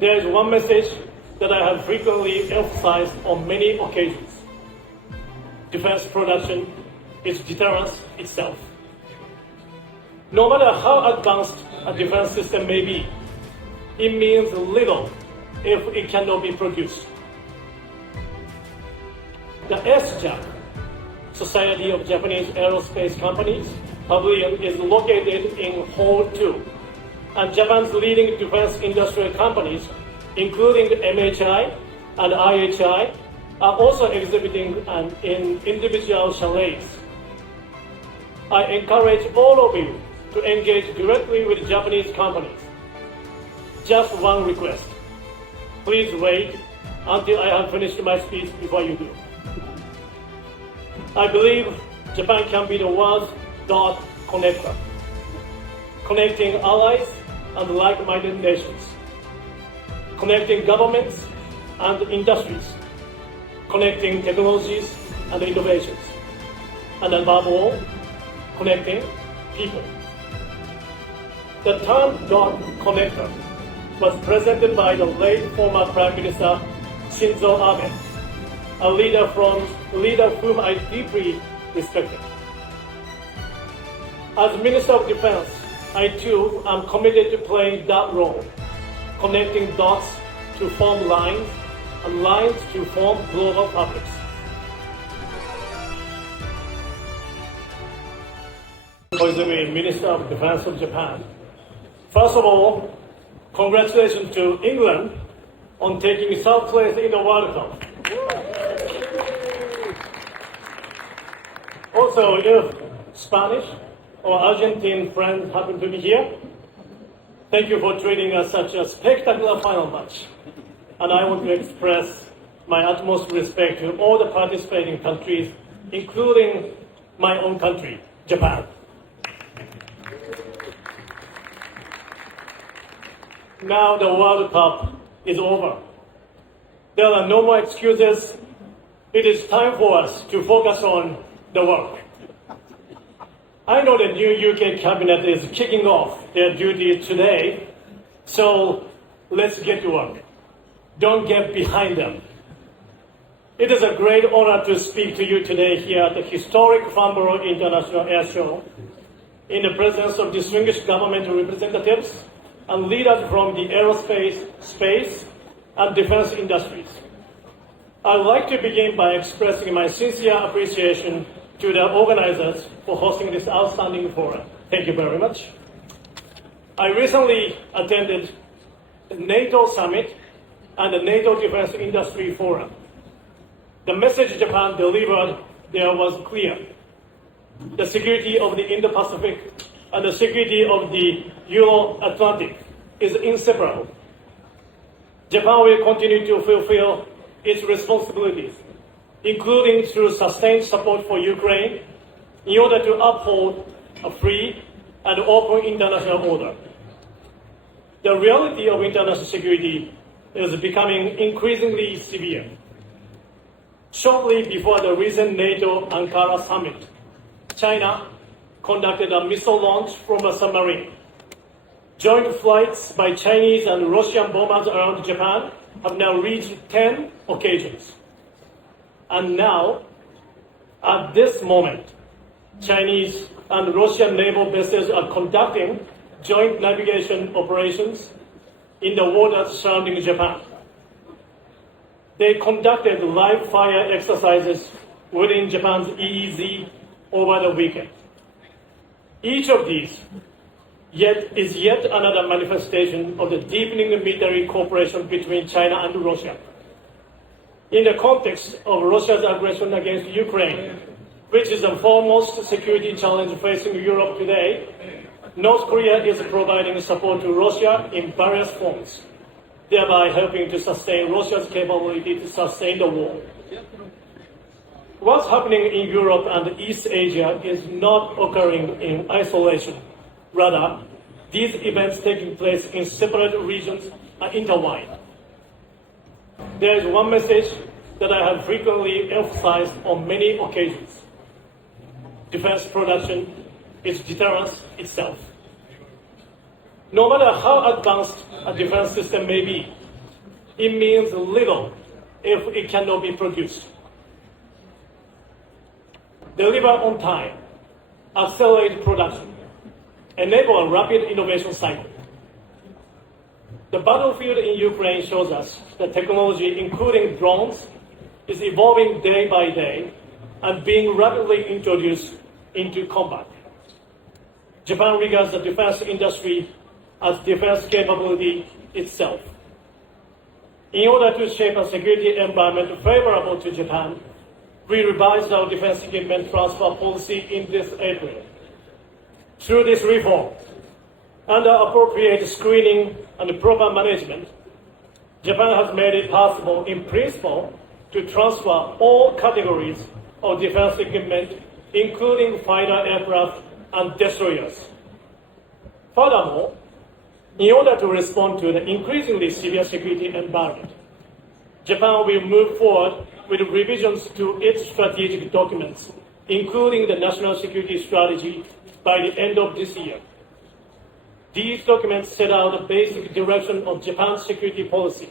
There is one message that I have frequently emphasized on many occasions. Defense production is deterrence itself. No matter how advanced a defense system may be, it means little if it cannot be produced. The SJAP, Society of Japanese Aerospace Companies, Pavilion is located in Hall 2, and Japan's leading defense industrial companies, including MHI and IHI, are also exhibiting in individual chalets. I encourage all of you to engage directly with Japanese companies. Just one request. Please wait until I have finished my speech before you do. I believe Japan can be the world's dot connector, connecting allies and like-minded nations, connecting governments and industries, connecting technologies and innovations, and above all, connecting people. The term dot connector was presented by the late former Prime Minister Shinzo Abe, a leader whom I deeply respected. As Minister of Defense, I too am committed to playing that role, connecting dots to form lines and lines to form global fabrics. Koizumi, Minister of Defense of Japan. First of all, congratulations to England on taking third place in the World Cup. Also, if Spanish or Argentine friends happen to be here, thank you for treating us such a spectacular final match. And I want to express my utmost respect to all the participating countries, including my own country, Japan. Now the World Cup is over. There are no more excuses. It is time for us to focus on the work. I know the new UK cabinet is kicking off their duties today, so let's get to work. Don't get behind them. It is a great honor to speak to you today here at the historic Farnborough International Air Show in the presence of distinguished government representatives and leaders from the aerospace, space, and defense industries. I would like to begin by expressing my sincere appreciation to the organizers for hosting this outstanding forum. Thank you very much. I recently attended the Nato Summit and the Nato Defense Industry Forum. The message Japan delivered there was clear. The security of the Indo-Pacific and the security of the Euro-Atlantic is inseparable. Japan will continue to fulfill its responsibilities, including through sustained support for Ukraine, in order to uphold a free and open international order. The reality of international security is becoming increasingly severe. Shortly before the recent NATO Ankara summit, China conducted a missile launch from a submarine. Joint flights by Chinese and Russian bombers around Japan have now reached 10 occasions. And now, at this moment, Chinese and Russian naval vessels are conducting joint navigation operations in the waters surrounding Japan. They conducted live fire exercises within Japan's EEZ over the weekend. Each of these is yet another manifestation of the deepening military cooperation between China and Russia. In the context of Russia's aggression against Ukraine, which is the foremost security challenge facing Europe today, North Korea is providing support to Russia in various forms, thereby helping to sustain Russia's capability to sustain the war. What's happening in Europe and East Asia is not occurring in isolation. Rather, these events taking place in separate regions are intertwined. There is one message that I have frequently emphasized on many occasions. Defense production is deterrence itself. No matter how advanced a defense system may be, it means little if it cannot be produced. Deliver on time, accelerate production, enable a rapid innovation cycle. The battlefield in Ukraine shows us that technology, including drones, is evolving day by day and being rapidly introduced into combat. Japan regards the defense industry as defense capability itself. In order to shape a security environment favorable to Japan, we revised our defense equipment transfer policy in this April. Through this reform, under appropriate screening and proper management, Japan has made it possible in principle to transfer all categories of defense equipment, including fighter aircraft and destroyers. Furthermore, in order to respond to the increasingly severe security environment, Japan will move forward with revisions to its strategic documents, including the National Security Strategy, by the end of this year. These documents set out the basic direction of Japan's security policy,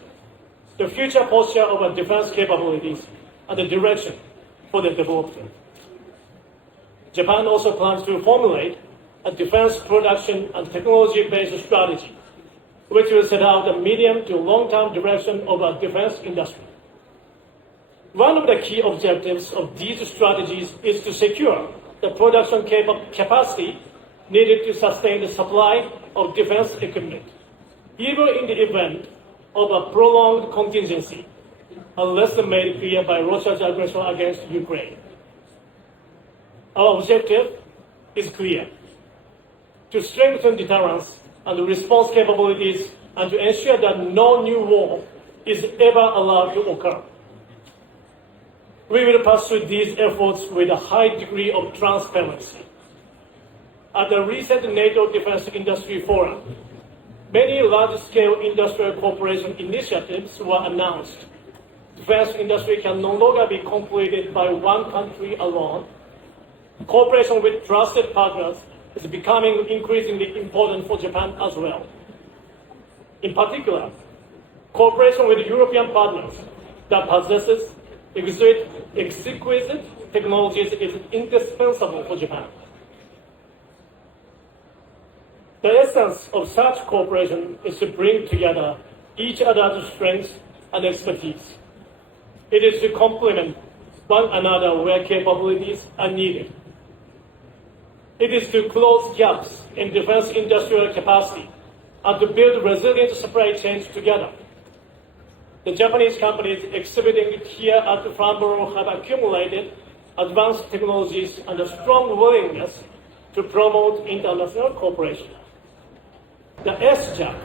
the future posture of our defense capabilities, and the direction for the development. Japan also plans to formulate a defense production and technology-based strategy, which will set out the medium to long-term direction of our defense industry. One of the key objectives of these strategies is to secure the production capacity needed to sustain the supply of defense equipment, even in the event of a prolonged contingency, unless made clear by Russia's aggression against Ukraine. Our objective is clear: to strengthen deterrence and response capabilities and to ensure that no new war is ever allowed to occur. We will pursue these efforts with a high degree of transparency. At the recent NATO Defense Industry Forum, many large-scale industrial cooperation initiatives were announced. Defense industry can no longer be completed by one country alone. Cooperation with trusted partners is becoming increasingly important for Japan as well. In particular, cooperation with European partners that possesses exquisite technologies is indispensable for Japan. The essence of such cooperation is to bring together each other's strengths and expertise. It is to complement one another where capabilities are needed. It is to close gaps in defense industrial capacity and to build resilient supply chains together. The Japanese companies exhibiting here at Farnborough have accumulated advanced technologies and a strong willingness to promote international cooperation. The SJAC,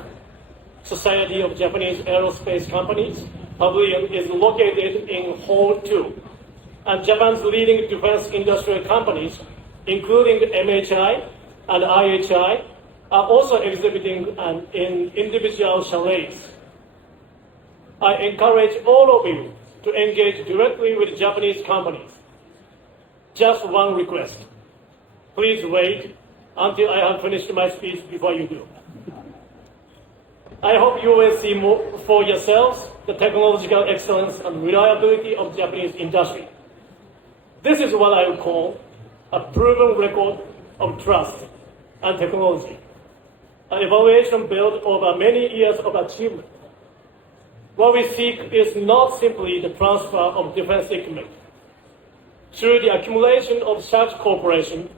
Society of Japanese Aerospace Companies, pavilion is located in Hall 2, and Japan's leading defense industrial companies, including MHI and IHI, are also exhibiting in individual chalets. I encourage all of you to engage directly with Japanese companies. Just one request. Please wait until I have finished my speech before you do. I hope you will see more for yourselves the technological excellence and reliability of Japanese industry. This is what I would call a proven record of trust and technology, an evaluation built over many years of achievement. What we seek is not simply the transfer of defense equipment. Through the accumulation of such cooperation,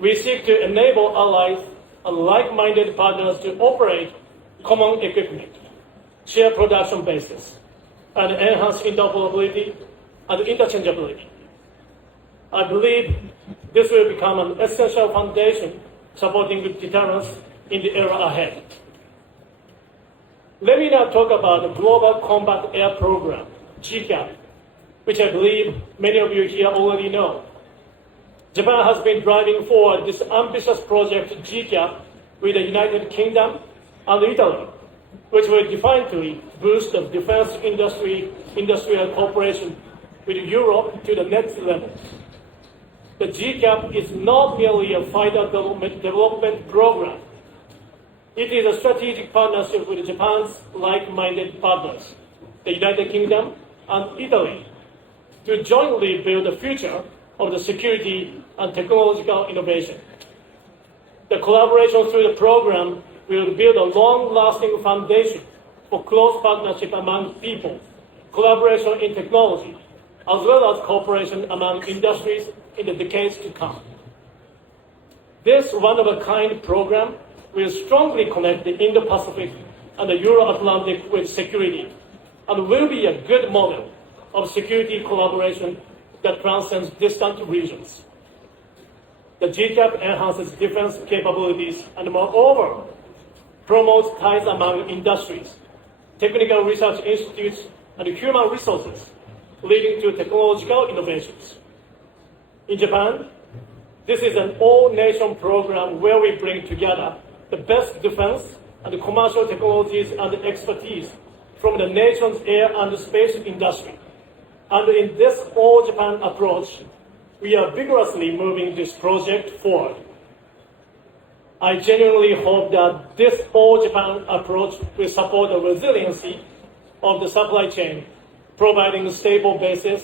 we seek to enable allies and like-minded partners to operate common equipment, share production bases, and enhance interoperability and interchangeability. I believe this will become an essential foundation supporting deterrence in the era ahead. Let me now talk about the Global Combat Air Program, GCAP, which I believe many of you here already know. Japan has been driving forward this ambitious project GCAP with the United Kingdom and Italy, which will definitely boost the defense industrial cooperation with Europe to the next level. The GCAP is not merely a fighter development program. It is a strategic partnership with Japan's like-minded partners. the United Kingdom, and Italy to jointly build the future of the security and technological innovation. The collaboration through the program will build a long-lasting foundation for close partnership among people, collaboration in technology, as well as cooperation among industries in the decades to come. This one-of-a-kind program will strongly connect the Indo-Pacific and the Euro-Atlantic with security and will be a good model of security collaboration that transcends distant regions. The GCAP enhances defense capabilities and moreover promotes ties among industries, technical research institutes, and human resources, leading to technological innovations. In Japan, this is an all-nation program where we bring together the best defense and commercial technologies and expertise from the nation's air and space industry. And in this all-Japan approach, we are vigorously moving this project forward. I genuinely hope that this all-Japan approach will support the resiliency of the supply chain, providing a stable basis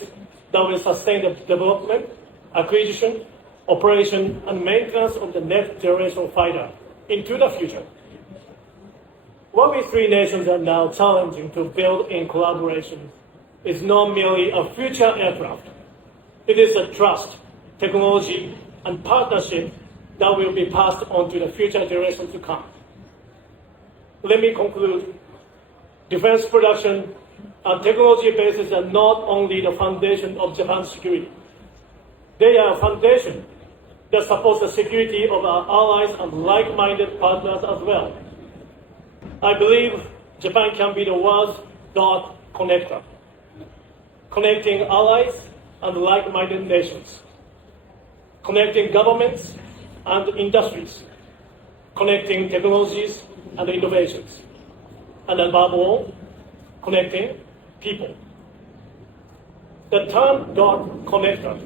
that will sustain the development, acquisition, operation, and maintenance of the next-generation fighter into the future. What we three nations are now challenging to build in collaboration is not merely a future aircraft. It is a trust, technology, and partnership that will be passed on to the future generations to come. Let me conclude. Defense production and technology bases are not only the foundation of Japan's security. They are a foundation that supports the security of our allies and like-minded partners as well. I believe Japan can be the world's dot connector, connecting allies and like-minded nations, connecting governments and industries, connecting technologies and innovations, and above all, connecting people. The term dot connector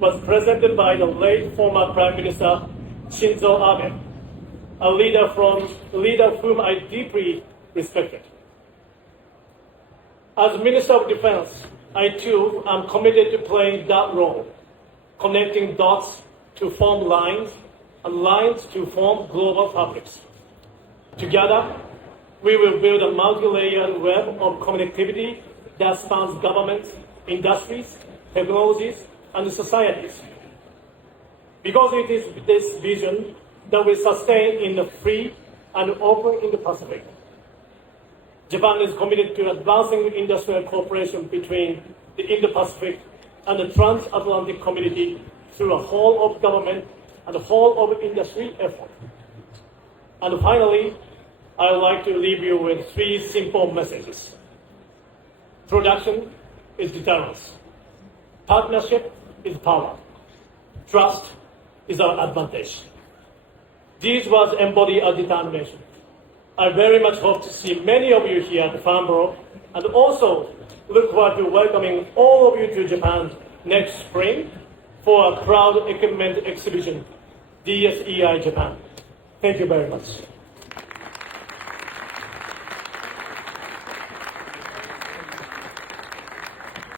was presented by the late former Prime Minister Shinzo Abe, a leader whom I deeply respected. As Minister of Defense, I too am committed to playing that role, connecting dots to form lines and lines to form global fabrics. Together, we will build a multi-layered web of connectivity that spans governments, industries, technologies, and societies. Because it is this vision that will sustain in the free and open Indo-Pacific. Japan is committed to advancing industrial cooperation between the Indo-Pacific and the transatlantic community through a whole of government and a whole of industry effort. And finally, I would like to leave you with three simple messages. Production is deterrence. Partnership is power. Trust is our advantage. These words embody our determination. I very much hope to see many of you here at Farnborough and also look forward to welcoming all of you to Japan next spring for a crowd equipment exhibition, DSEI Japan. Thank you very much.